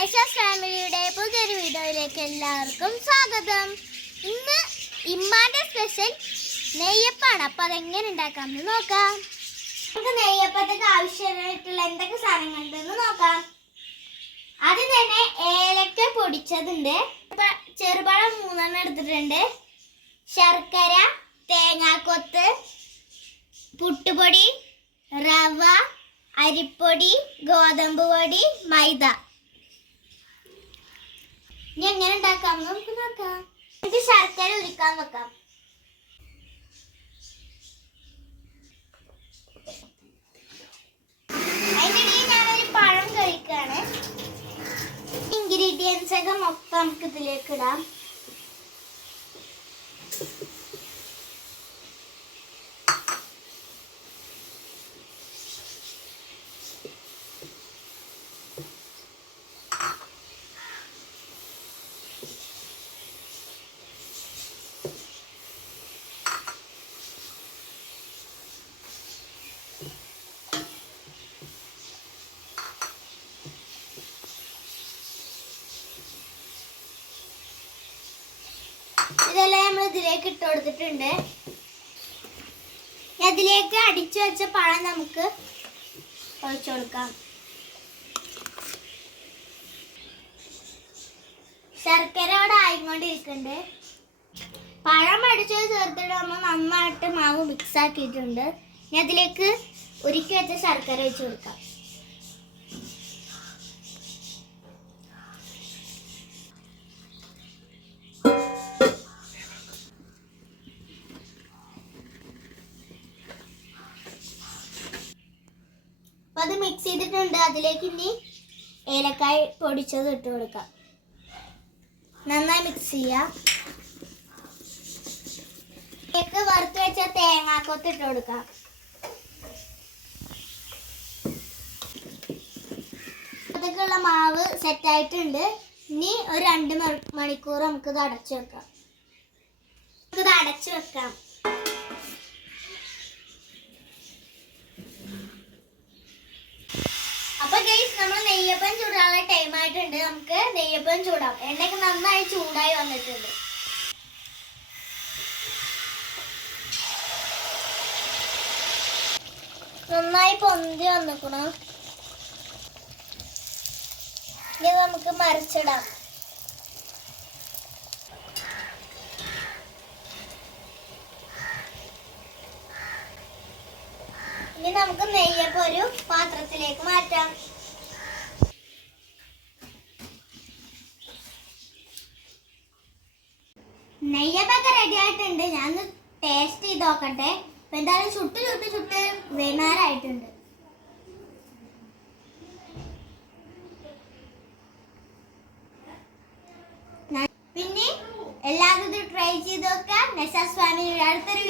നെഷാസ് ഫാമിലിയുടെ പുതിയൊരു വീഡിയോയിലേക്ക് എല്ലാവർക്കും സ്വാഗതം. ഇന്ന് ഇമ്മാന്റെ സ്പെഷ്യൽ നെയ്യപ്പാണ്. അപ്പോൾ അതെങ്ങനെ ഉണ്ടാക്കാമെന്ന് നോക്കാം. നമുക്ക് നെയ്യപ്പത്തേക്ക് ആവശ്യമായിട്ടുള്ള എന്തൊക്കെ സാധനങ്ങളുണ്ടെന്ന് നോക്കാം. ആദ്യം തന്നെ ഏലക്ക പൊടിച്ചതുണ്ട്, ചെറുപഴം 3 എടുത്തിട്ടുണ്ട്, ശർക്കര, തേങ്ങാക്കൊത്ത്, പുട്ടുപൊടി, റവ, അരിപ്പൊടി, ഗോതമ്പ് പൊടി, മൈദ. ഇനി എങ്ങനെ ഉണ്ടാക്കാം നമുക്ക് നോക്കാം. നമുക്ക് ശർക്കര ഉരുക്കാൻ വെക്കാം. അതിനിടയിൽ ഞാനൊരു പഴം കഴിക്കാണ്. ഇൻഗ്രീഡിയൻസ് ഒക്കെ മൊത്തം നമുക്ക് ഇതിലേക്ക് ഇടാം. ഇതെല്ലാം നമ്മൾ ഇതിലേക്ക് ഇട്ട് കൊടുത്തിട്ടുണ്ട്. അതിലേക്ക് അടിച്ചു വെച്ച പഴം നമുക്ക് ഒഴിച്ചു കൊടുക്കാം. ശർക്കര അവിടെ ആയിക്കൊണ്ടിരിക്കുന്നുണ്ട്. പഴം അടിച്ചു ചേർത്തിടുമ്പോൾ നന്നായിട്ട് മാവ് മിക്സ് ആക്കിയിട്ടുണ്ട്. ഇനി അതിലേക്ക് ഉരുക്കി വെച്ച ശർക്കര ഒഴിച്ചു കൊടുക്കാം. അത് മിക്സ് ചെയ്തിട്ടുണ്ട്. അതിലേക്ക് ഇനി ഏലക്കായ പൊടിച്ചത് ഇട്ട് കൊടുക്കാം. നന്നായി മിക്സ് ചെയ്യാം. ഇതിലേക്ക് വറുത്ത് വെച്ച തേങ്ങാക്കൊത്ത് ഇട്ട് കൊടുക്കാം. അതൊക്കെയുള്ള മാവ് സെറ്റായിട്ടുണ്ട്. ഇനി ഒരു 2 മണിക്കൂർ നമുക്കിത് അടച്ചു വെക്കാം. നമുക്കിത് അടച്ചു വെക്കാം. നമ്മൾ നെയ്യപ്പം ചൂടാനുള്ള ടൈം ആയിട്ടുണ്ട്. നമുക്ക് നെയ്യപ്പം ചൂടാം. എണ്ണയൊക്കെ നന്നായി ചൂടായി വന്നിട്ടുണ്ട്. നന്നായി പൊന്തി വന്നിക്കണം. ഇനി നമുക്ക് മറിച്ചിടാം. ഇനി നമുക്ക് നെയ്യപ്പം ഒരു പാത്രത്തിലേക്ക് മാറ്റാം. നെയ്യപ്പൊക്കെ റെഡി ആയിട്ടുണ്ട്. ഞാൻ ടേസ്റ്റ് ചെയ്ത് നോക്കട്ടെ. അപ്പൊ എന്തായാലും ചുട്ട് വൈകുന്നേരമായിട്ടുണ്ട്. പിന്നെ എല്ലാവരും ഇത് ട്രൈ ചെയ്ത് നോക്കാം. നെഷാസ് ഫാമിലിയുടെ അടുത്തൊരു